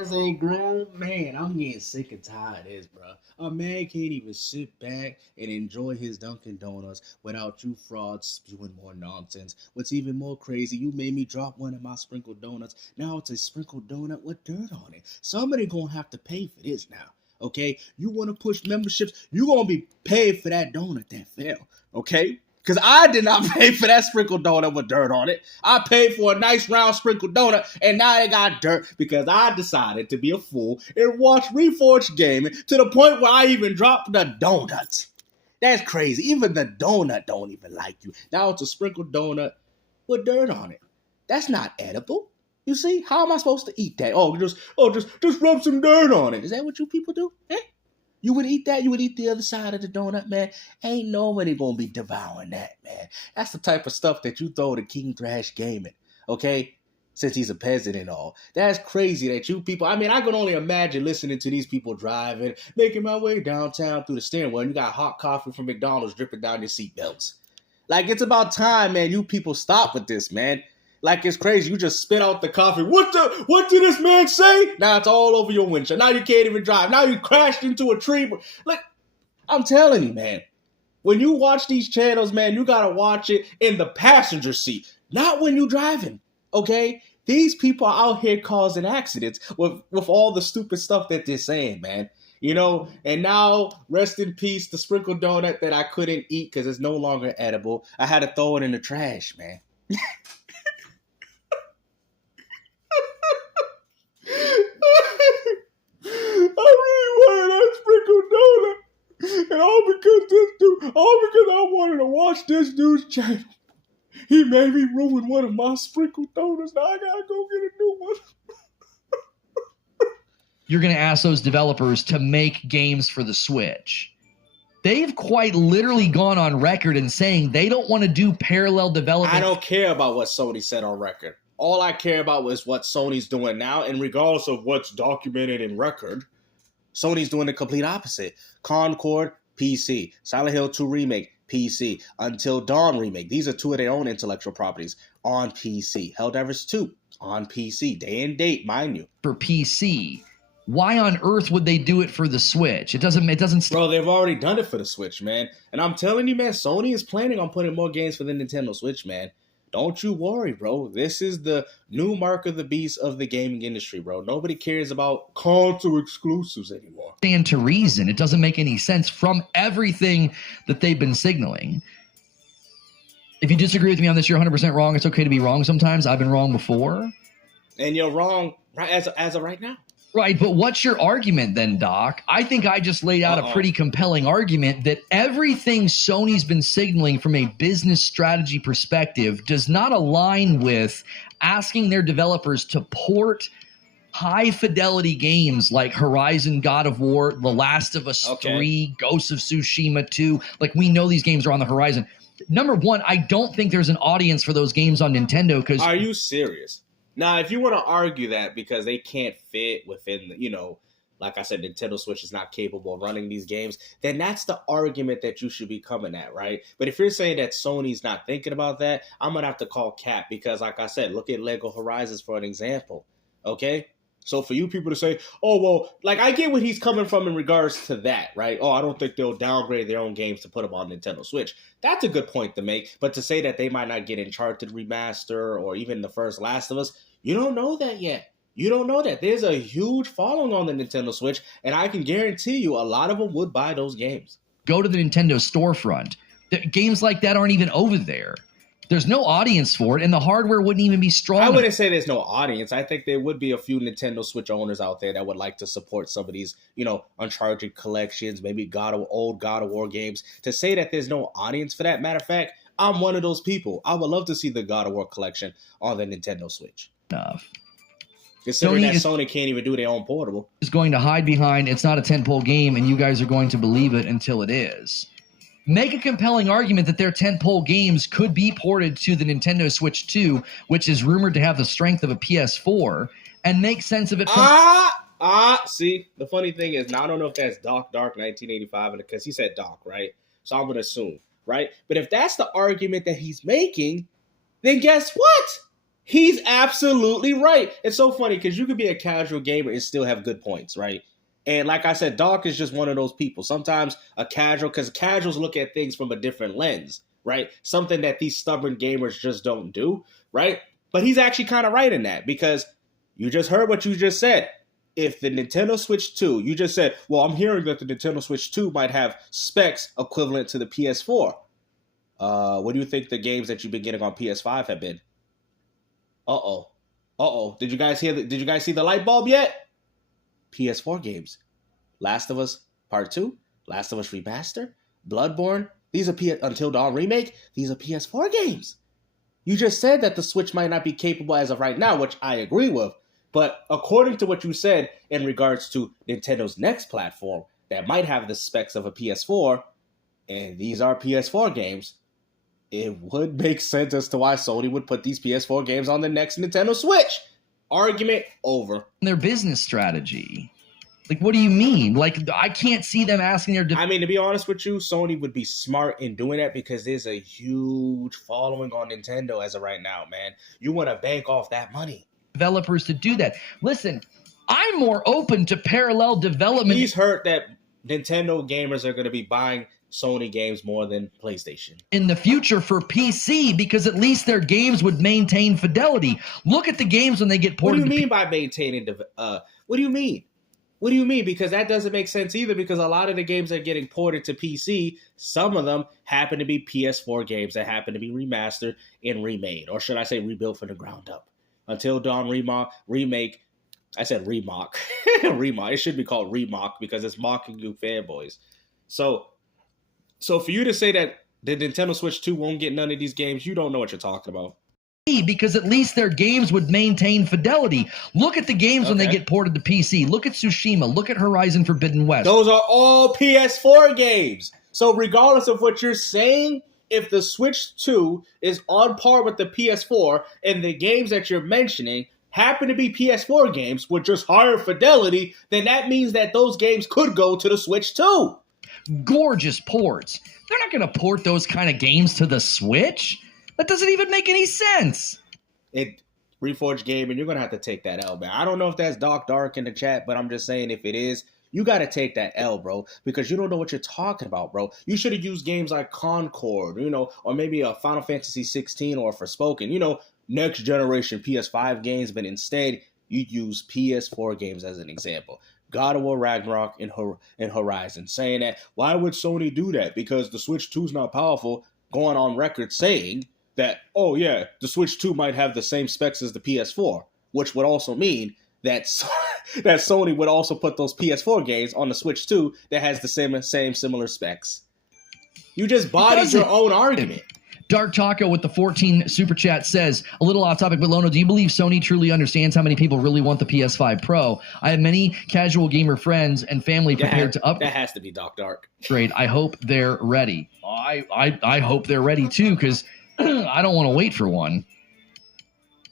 As a grown man, I'm getting sick and tired of this, bro. A man can't even sit back and enjoy his Dunkin' Donuts without you frauds spewing more nonsense. What's even more crazy, you made me drop one of my sprinkled donuts. Now it's a sprinkled donut with dirt on it. Somebody gonna have to pay for this now. Okay? You wanna push memberships, you gonna be paid for that donut that fell. Okay? Because I did not pay for that sprinkled donut with dirt on it. I paid for a nice round sprinkled donut, and now it got dirt because I decided to be a fool and watch Reforge gaming to the point where I even dropped the donuts. That's crazy. Even the donut don't even like you. Now it's a sprinkled donut with dirt on it. That's not edible. You see? How am I supposed to eat that? Just rub some dirt on it. Is that what you people do? Eh? You would eat that? You would eat the other side of the donut, man? Ain't nobody gonna be devouring that, man. That's the type of stuff that you throw to King Thrash Gaming, okay? Since he's a peasant and all. That's crazy that you people, I mean, I can only imagine listening to these people driving, making my way downtown through the steering wheel, and you got hot coffee from McDonald's dripping down your seatbelts. Like, it's about time, man, you people stop with this, man. Like, it's crazy. You just spit out the coffee. What did this man say? Now it's all over your windshield. Now you can't even drive. Now you crashed into a tree. Like, I'm telling you, man. When you watch these channels, man, you gotta watch it in the passenger seat. Not when you're driving, okay? These people are out here causing accidents with all the stupid stuff that they're saying, man. You know, and now, rest in peace, the sprinkled donut that I couldn't eat because it's no longer edible. I had to throw it in the trash, man. I really wanted that sprinkled donut. And all because I wanted to watch this dude's channel. He made me ruin one of my sprinkled donuts. Now I gotta go get a new one. You're going to ask those developers to make games for the Switch. They've quite literally gone on record and saying they don't want to do parallel development. I don't care about what Sony said on record. All I care about was what Sony's doing now, and regardless of what's documented in record, Sony's doing the complete opposite. Concord, PC. Silent Hill 2 Remake, PC. Until Dawn Remake. These are two of their own intellectual properties on PC. Helldivers 2 on PC. Day and date, mind you. For PC. Why on earth would they do it for the Switch? It doesn't. Bro, they've already done it for the Switch, man. And I'm telling you, man, Sony is planning on putting more games for the Nintendo Switch, man. Don't you worry, bro. This is the new mark of the beast of the gaming industry, bro. Nobody cares about console exclusives anymore. Stand to reason. It doesn't make any sense from everything that they've been signaling. If you disagree with me on this, you're 100% wrong. It's okay to be wrong sometimes. I've been wrong before. And you're wrong right as of right now. Right, but what's your argument then, Doc? I think I just laid out a pretty compelling argument that everything Sony's been signaling from a business strategy perspective does not align with asking their developers to port high-fidelity games like Horizon, God of War, The Last of Us 3, Ghosts of Tsushima 2. Like, we know these games are on the horizon. Number one, I don't think there's an audience for those games on Nintendo because... Are you serious? Now, if you want to argue that because they can't fit within, like I said, Nintendo Switch is not capable of running these games, then that's the argument that you should be coming at, right? But if you're saying that Sony's not thinking about that, I'm going to have to call cap because, like I said, look at Lego Horizons for an example, okay? So for you people to say, oh, well, like I get what he's coming from in regards to that, right? Oh, I don't think they'll downgrade their own games to put them on Nintendo Switch. That's a good point to make. But to say that they might not get Uncharted Remaster or even the first Last of Us, you don't know that yet. You don't know that. There's a huge following on the Nintendo Switch, and I can guarantee you a lot of them would buy those games. Go to the Nintendo storefront. Games like that aren't even over there. There's no audience for it, and the hardware wouldn't even be strong. I wouldn't say there's no audience. I think there would be a few Nintendo Switch owners out there that would like to support some of these, Uncharted collections, maybe old God of War games. To say that there's no audience for that, matter of fact, I'm one of those people. I would love to see the God of War collection on the Nintendo Switch. Considering that Sony can't even do their own portable. Is going to hide behind, it's not a tentpole game, and you guys are going to believe it until it is. Make a compelling argument that their tentpole games could be ported to the Nintendo Switch 2, which is rumored to have the strength of a PS4, and make sense of it from... See, the funny thing is, now I don't know if that's Dark 1985, because he said Doc, right? So I'm going to assume, right? But if that's the argument that he's making, then guess what? He's absolutely right. It's so funny because you could be a casual gamer and still have good points, right? And like I said, Doc is just one of those people. Sometimes because casuals look at things from a different lens, right? Something that these stubborn gamers just don't do, right? But he's actually kind of right in that because you just heard what you just said. If the Nintendo Switch 2, you just said, well, I'm hearing that the Nintendo Switch 2 might have specs equivalent to the PS4. What do you think the games that you've been getting on PS5 have been? Uh-oh. Did you guys see the light bulb yet? PS4 games. Last of Us Part 2, Last of Us Remaster, Bloodborne, these are Until Dawn Remake, these are PS4 games. You just said that the Switch might not be capable as of right now, which I agree with. But according to what you said in regards to Nintendo's next platform that might have the specs of a PS4, and these are PS4 games, it would make sense as to why Sony would put these PS4 games on the next Nintendo Switch. Argument over. Their business strategy. Like, what do you mean? Like, I can't see them asking their... I mean, to be honest with you, Sony would be smart in doing that because there's a huge following on Nintendo as of right now, man. You want to bank off that money. Developers to do that. Listen, I'm more open to parallel development. He's heard that Nintendo gamers are going to be buying Sony games more than PlayStation in the future for PC because at least their games would maintain fidelity. Look at the games when they get ported. What do you mean by maintaining? What do you mean? What do you mean? Because that doesn't make sense either. Because a lot of the games that are getting ported to PC, some of them happen to be PS4 games that happen to be remastered and remade, or should I say, rebuilt from the ground up. Until Dawn remake. I said remock. Remock. It should be called remock because it's mocking you fanboys. So for you to say that the Nintendo Switch 2 won't get none of these games, you don't know what you're talking about. Because at least their games would maintain fidelity. Look at the games when they get ported to PC. Look at Tsushima. Look at Horizon Forbidden West. Those are all PS4 games. So regardless of what you're saying, if the Switch 2 is on par with the PS4 and the games that you're mentioning happen to be PS4 games with just higher fidelity, then that means that those games could go to the Switch 2. Gorgeous ports. They're not going to port those kind of games to the Switch. That doesn't even make any sense. Reforge Gaming, you're going to have to take that L, man. I don't know if that's Dark in the chat, but I'm just saying if it is, you got to take that L, bro, because you don't know what you're talking about, bro. You should have used games like Concord, or maybe a Final Fantasy 16 or Forspoken, next generation PS5 games, but instead you use PS4 games as an example. God of War Ragnarok and Horizon, saying that, why would Sony do that? Because the Switch 2 is not powerful, going on record saying that, oh yeah, the Switch 2 might have the same specs as the PS4, which would also mean that Sony would also put those PS4 games on the Switch 2 that has the same similar specs. You just bodied your own argument. Dark Taco with the 14 super chat says, a little off topic, but Lono, do you believe Sony truly understands how many people really want the PS5 Pro? I have many casual gamer friends and family prepared to upgrade. That has to be Dark. I hope they're ready. I hope they're ready too, because I don't want to wait for one.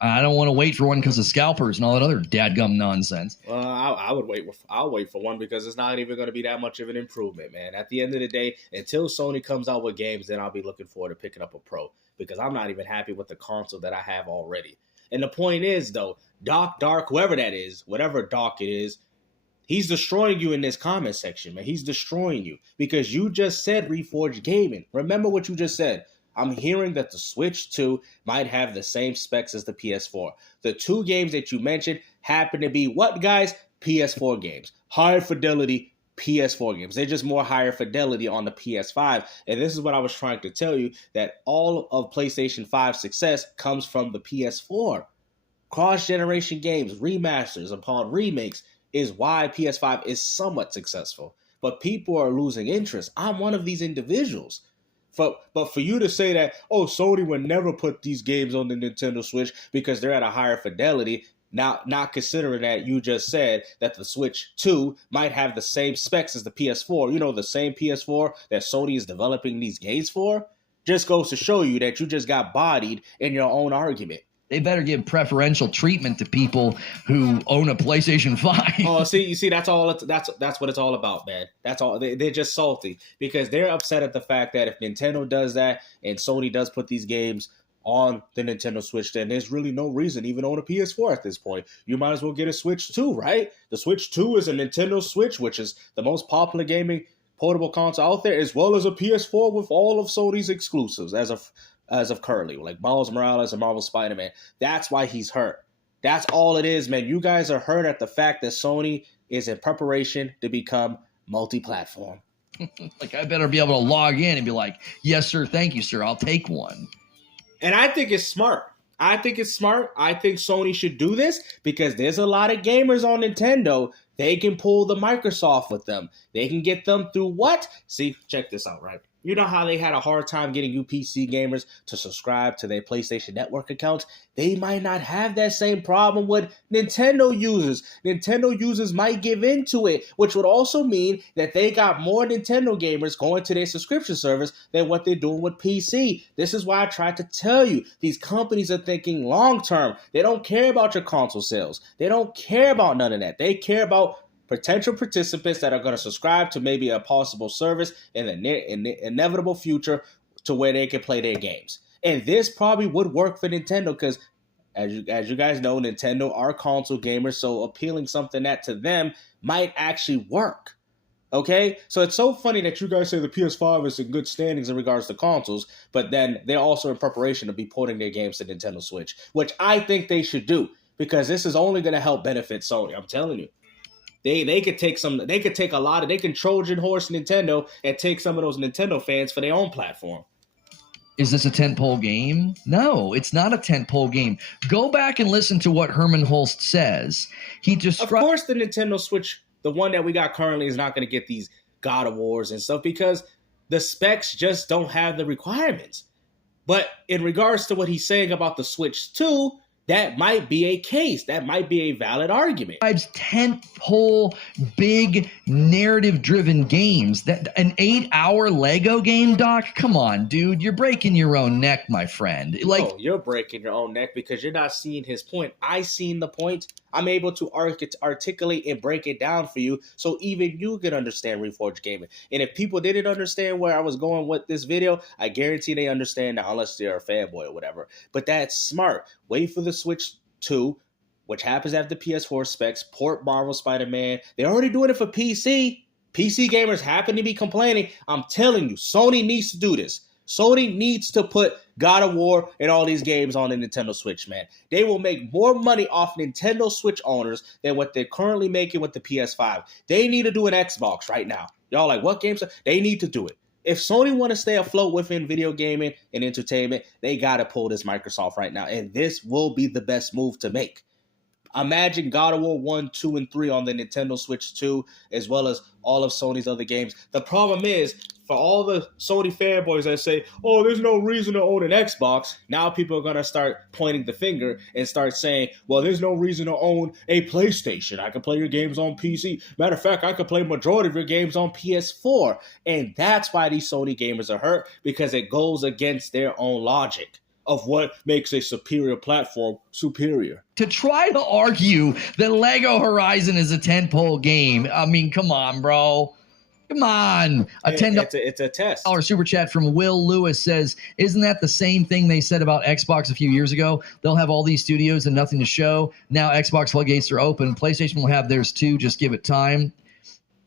I don't want to wait for one because of scalpers and all that other dadgum nonsense. I'll wait for one because it's not even going to be that much of an improvement, man. At the end of the day, until Sony comes out with games, then I'll be looking forward to picking up a Pro because I'm not even happy with the console that I have already. And the point is, though, Dark, whoever that is, whatever Dark it is, he's destroying you in this comment section, man. He's destroying you because you just said Reforge Gaming. Remember what you just said. I'm hearing that the Switch 2 might have the same specs as the PS4. The two games that you mentioned happen to be what, guys? PS4 games. Higher fidelity PS4 games. They're just more higher fidelity on the PS5. And this is what I was trying to tell you, that all of PlayStation 5's success comes from the PS4. Cross-generation games, remasters upon remakes is why PS5 is somewhat successful. But people are losing interest. I'm one of these individuals. But for you to say that, oh, Sony would never put these games on the Nintendo Switch because they're at a higher fidelity, now not considering that you just said that the Switch 2 might have the same specs as the PS4, the same PS4 that Sony is developing these games for, just goes to show you that you just got bodied in your own argument. They better give preferential treatment to people who own a PlayStation 5. Oh, you see, that's what it's all about, man. That's all. They're just salty because they're upset at the fact that if Nintendo does that and Sony does put these games on the Nintendo Switch, then there's really no reason even own a PS4 at this point. You might as well get a Switch 2, right? The Switch 2 is a Nintendo Switch, which is the most popular gaming portable console out there, as well as a PS4 with all of Sony's exclusives as of currently, like Miles Morales and Marvel Spider-Man. That's why he's hurt. That's all it is, man. You guys are hurt at the fact that Sony is in preparation to become multi-platform. Like, I better be able to log in and be like, yes, sir, thank you, sir, I'll take one. And I think it's smart. I think Sony should do this because there's a lot of gamers on Nintendo. They can pull the Microsoft with them. They can get them through what? See, check this out, right? You know how they had a hard time getting you PC gamers to subscribe to their PlayStation Network accounts? They might not have that same problem with Nintendo users. Nintendo users might give into it, which would also mean that they got more Nintendo gamers going to their subscription service than what they're doing with PC. This is why I tried to tell you, these companies are thinking long term. They don't care about your console sales. They don't care about none of that. They care about potential participants that are going to subscribe to maybe a possible service in the inevitable future to where they can play their games. And this probably would work for Nintendo because, as you guys know, Nintendo are console gamers, so appealing something that to them might actually work. Okay? So it's so funny that you guys say the PS5 is in good standings in regards to consoles, but then they're also in preparation to be porting their games to Nintendo Switch, which I think they should do because this is only going to help benefit Sony. I'm telling you. They could take they can Trojan horse Nintendo and take some of those Nintendo fans for their own platform. Is this a tentpole game? No, it's not a tentpole game. Go back and listen to what Herman Hulst says. Of course, the Nintendo Switch, the one that we got currently, is not going to get these God of Wars and stuff because the specs just don't have the requirements. But in regards to what he's saying about the Switch 2, that might be a case. That might be a valid argument. Tentpole, big, narrative-driven games. That an 8-hour Lego game, Doc? Come on, dude. You're breaking your own neck, my friend. Like, you're breaking your own neck because you're not seeing his point. I seen the point. I'm able to articulate and break it down for you so even you can understand Reforge gaming. And if people didn't understand where I was going with this video, I guarantee they understand now unless they're a fanboy or whatever. But that's smart. Wait for the Switch 2, which happens after PS4 specs, port Marvel Spider-Man. They're already doing it for PC. PC gamers happen to be complaining. I'm telling you, Sony needs to do this. Sony needs to put God of War and all these games on the Nintendo Switch, man. They will make more money off Nintendo Switch owners than what they're currently making with the PS5. They need to do an Xbox right now. Y'all like, what games? They need to do it. If Sony want to stay afloat within video gaming and entertainment, they got to pull this Microsoft right now. And this will be the best move to make. Imagine God of War 1, 2, and 3 on the Nintendo Switch 2, as well as all of Sony's other games. The problem is, for all the Sony fanboys that say, oh, there's no reason to own an Xbox, now people are going to start pointing the finger and start saying, well, there's no reason to own a PlayStation. I can play your games on PC. Matter of fact, I can play majority of your games on PS4. And that's why these Sony gamers are hurt, because it goes against their own logic of what makes a superior platform superior. To try to argue that Lego Horizon is a tentpole game, I mean, come on, bro. Come on. It's a test. Our super chat from Will Lewis says, isn't that the same thing they said about Xbox a few years ago? They'll have all these studios and nothing to show. Now Xbox floodgates are open. PlayStation will have theirs too. Just give it time.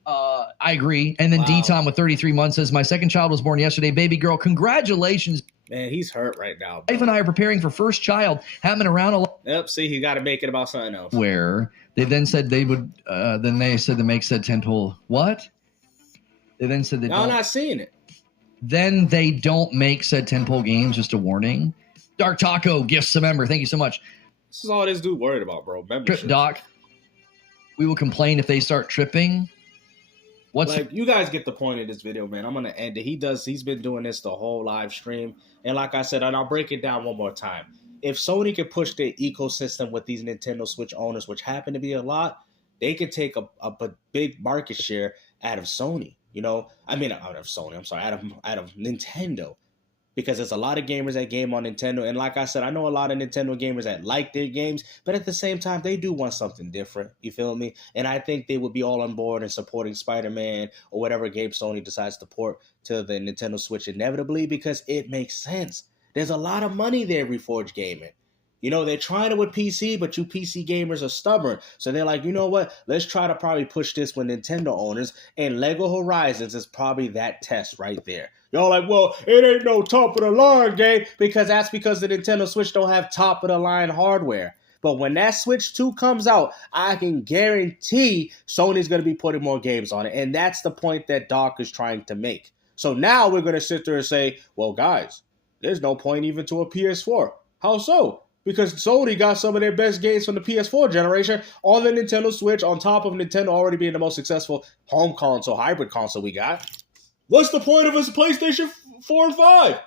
I agree. And then wow. D-Tom with 33 months says, my second child was born yesterday. Baby girl, congratulations. Man, he's hurt right now. Wife and I are preparing for first child. Haven't been around a lot. Yep, see, he got to make it about something else. Where they then said they would, then they said the make said tentpole. What? They then said they don't. I'm not seeing it. Then they don't make said tentpole games, just a warning. Dark Taco, gifts a member. Thank you so much. This is all this dude worried about, bro. Membership. Doc, we will complain if they start tripping. You guys get the point of this video, man. I'm going to end it. He's been doing this the whole live stream. And like I said, and I'll break it down one more time. If Sony could push their ecosystem with these Nintendo Switch owners, which happen to be a lot, they could take a big market share out of Sony. Out of Sony. I'm sorry, out of Nintendo. Because there's a lot of gamers that game on Nintendo. And like I said, I know a lot of Nintendo gamers that like their games, but at the same time, they do want something different. You feel me? And I think they would be all on board and supporting Spider-Man or whatever game Sony decides to port to the Nintendo Switch inevitably because it makes sense. There's a lot of money there, Reforge Gaming. You know, they're trying it with PC, but you PC gamers are stubborn. So they're like, you know what? Let's try to probably push this with Nintendo owners. And Lego Horizons is probably that test right there. Y'all like, well, it ain't no top of the line game because that's because the Nintendo Switch don't have top of the line hardware. But when that Switch 2 comes out, I can guarantee Sony's going to be putting more games on it. And that's the point that Doc is trying to make. So now we're going to sit there and say, well, guys, there's no point even to a PS4. How so? Because Sony got some of their best games from the PS4 generation on the Nintendo Switch, on top of Nintendo already being the most successful home console, hybrid console we got. What's the point of a PlayStation 4 and 5?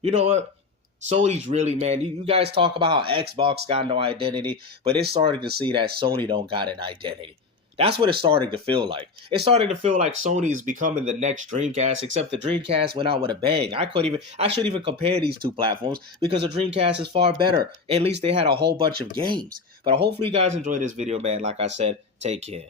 You know what? Sony's really, man, you guys talk about how Xbox got no identity, but it's starting to see that Sony don't got an identity. That's what it's starting to feel like. It's starting to feel like Sony is becoming the next Dreamcast, except the Dreamcast went out with a bang. I shouldn't even compare these two platforms because the Dreamcast is far better. At least they had a whole bunch of games. But hopefully you guys enjoyed this video, man. Like I said, take care.